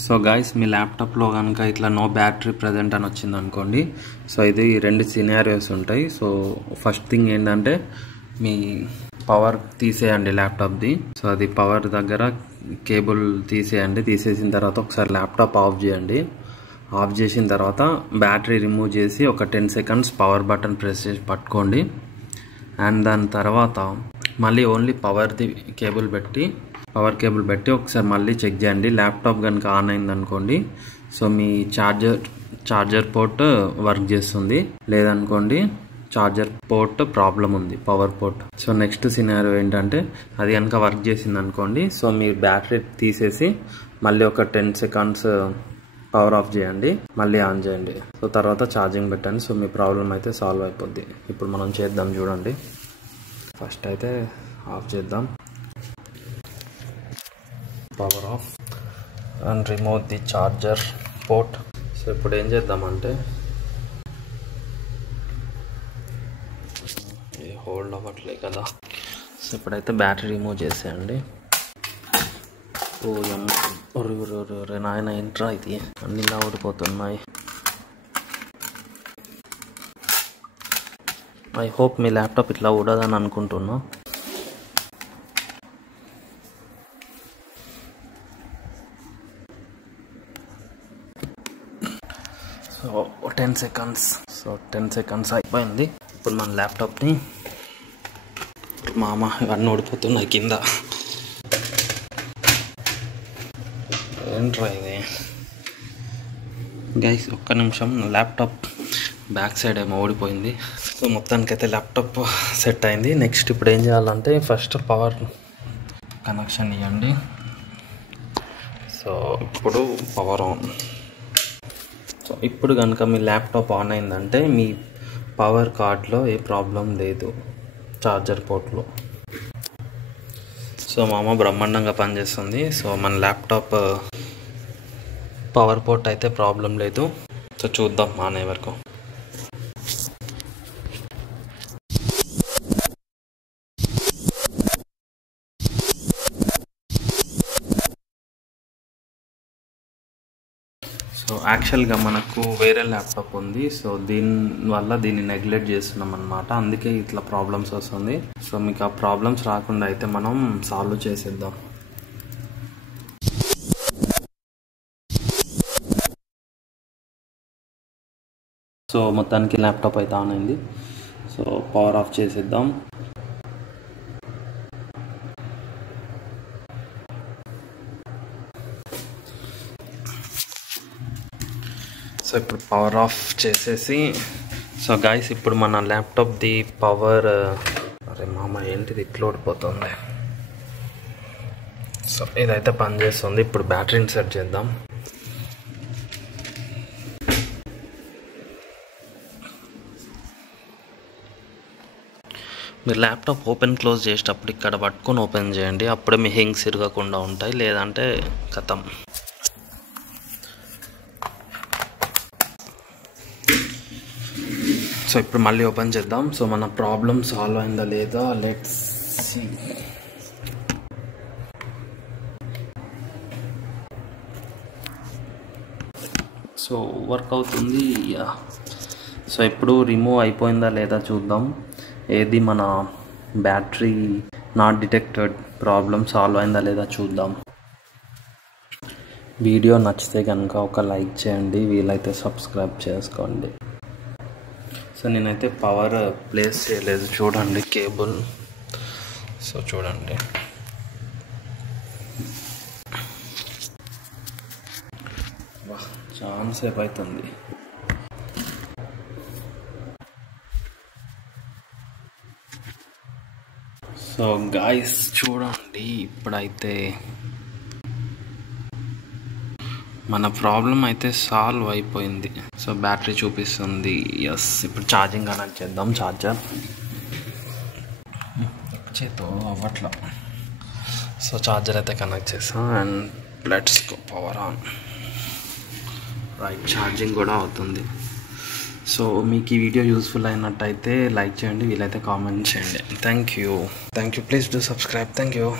So guys మీ ల్యాప్టాప్లో కనుక ఇట్లా నో బ్యాటరీ ప్రజెంట్ అని వచ్చింది అనుకోండి. సో ఇది రెండు సినారియోస్ ఉంటాయి. సో ఫస్ట్ థింగ్ ఏంటంటే మీ పవర్ తీసేయండి ల్యాప్టాప్ది. సో అది పవర్ దగ్గర కేబుల్ తీసేయండి. తీసేసిన తర్వాత ఒకసారి ల్యాప్టాప్ ఆఫ్ చేయండి. ఆఫ్ చేసిన తర్వాత బ్యాటరీ రిమూవ్ చేసి ఒక 10 సెకండ్స్ పవర్ బటన్ ప్రెస్ చేసి పట్టుకోండి. అండ్ దాని తర్వాత మళ్ళీ ఓన్లీ పవర్ కేబుల్ పెట్టి ఒకసారి మళ్ళీ చెక్ చేయండి. ల్యాప్టాప్ కనుక ఆన్ అయింది అనుకోండి, సో మీ చార్జర్ పోర్ట్ వర్క్ చేస్తుంది. లేదనుకోండి చార్జర్ పోర్ట్ ప్రాబ్లం ఉంది, power port. So next scenario ఏంటంటే అది కనుక వర్క్ చేసింది అనుకోండి, సో మీరు బ్యాటరీ తీసేసి మళ్ళీ ఒక 10 సెకండ్స్ పవర్ ఆఫ్ చేయండి, మళ్ళీ ఆన్ చేయండి. సో తర్వాత ఛార్జింగ్ పెట్టండి. సో మీ ప్రాబ్లం అయితే సాల్వ్ అయిపోద్ది. ఇప్పుడు మనం చేద్దాం చూడండి. ఫస్ట్ అయితే ఆఫ్ చేద్దాం. Power of and remove the charger port. So ఇప్పుడు ఏం చేద్దామంటే హోల్డ్ అవ్వట్లే కదా. సో ఇప్పుడైతే బ్యాటరీ రిమూవ్ చేసేయండి. ఒరే నాయన ఏంట్రా ఇది, అన్ని ఇలా ఊడిపోతున్నాయి. ఐ హోప్ మీ ల్యాప్టాప్ ఇట్లా ఊడదని అనుకుంటున్నా. So 10 seconds. సో 10 సెకండ్స్ అయిపోయింది. ఇప్పుడు మన ల్యాప్టాప్ని మామ ఇవన్నీ ఓడిపోతున్నాయి కింద. ఏంట్రా ఇది గైస్, ఒక్క నిమిషం. ల్యాప్టాప్ బ్యాక్ సైడ్ ఏమో ఓడిపోయింది. సో మొత్తానికైతే ల్యాప్టాప్ సెట్ అయింది. నెక్స్ట్ ఇప్పుడు ఏం చేయాలంటే ఫస్ట్ పవర్ కనెక్షన్ ఇవ్వండి. సో ఇప్పుడు పవర్ ఆన్. సో ఇప్పుడు కనుక మీ ల్యాప్టాప్ ఆన్ అయిందంటే మీ పవర్ కార్డ్లో ఏ ప్రాబ్లం లేదు, చార్జర్ పోర్ట్లో. సో మామ బ్రహ్మాండంగా పనిచేస్తుంది. సో మన ల్యాప్టాప్ పవర్ పోర్ట్ అయితే ప్రాబ్లం లేదు. సో చూద్దాం ఆనే వరకు. సో యాక్చువల్గా మనకు వేరే ల్యాప్టాప్ ఉంది. సో దీనివల్ల దీన్ని నెగ్లెక్ట్ చేస్తున్నాం అనమాట. అందుకే ఇట్లా ప్రాబ్లమ్స్ వస్తుంది. సో మీకు ఆ ప్రాబ్లమ్స్ రాకుండా అయితే మనం సాల్వ్ చేసేద్దాం. సో మొత్తానికి ల్యాప్టాప్ అయితే ఆన్ అయింది. సో పవర్ ఆఫ్ చేసేద్దాం. సో ఇప్పుడు పవర్ ఆఫ్ చేసేసి, సో గైస్ ఇప్పుడు మన ల్యాప్టాప్ది పవర్, అరే మామ ఏంటిది ఇట్లా ఓడిపోతుంది. సో ఇదైతే పనిచేస్తుంది. ఇప్పుడు బ్యాటరీని సెట్ చేద్దాం. మీరు ల్యాప్టాప్ ఓపెన్ క్లోజ్ చేసేటప్పుడు ఇక్కడ పట్టుకొని ఓపెన్ చేయండి. అప్పుడే మీ హింగ్స్ ఇరగకుండా ఉంటాయి, లేదంటే కథం. సో ఇప్పుడు మళ్ళీ ఓపెన్ చేద్దాం. సో మన ప్రాబ్లం సాల్వ్ అయిందా లేదా లెట్స్ సీ. సో వర్క్ అవుతుంది. సో ఇప్పుడు రిమూవ్ అయిపోయిందా లేదా చూద్దాం. ఏది మన battery not detected problem solve అయిందా లేదా చూద్దాం. వీడియో నచ్చితే కనుక ఒక లైక్ చేయండి, వీలైతే సబ్స్క్రైబ్ చేసుకోండి. సో నేనైతే పవర్ ప్లేస్ చేయలేదు, చూడండి కేబుల్. సో చూడండి, చాలా సేపు అవుతుంది. సో గాయస్ చూడండి, ఇప్పుడైతే మన ప్రాబ్లం అయితే సాల్వ్ అయిపోయింది. సో బ్యాటరీ చూపిస్తుంది. ఎస్, ఇప్పుడు ఛార్జింగ్ కనెక్ట్ చేద్దాం. చార్జర్ చేతో అవ్వట్లా. సో ఛార్జర్ అయితే కనెక్ట్ చేస్తాం and let's go power on. Right, charging కూడా అవుతుంది. సో మీకు ఈ వీడియో యూస్ఫుల్ అయినట్టయితే లైక్ చేయండి, వీలైతే కామెంట్ చేయండి. Thank you. Please do subscribe. Thank you.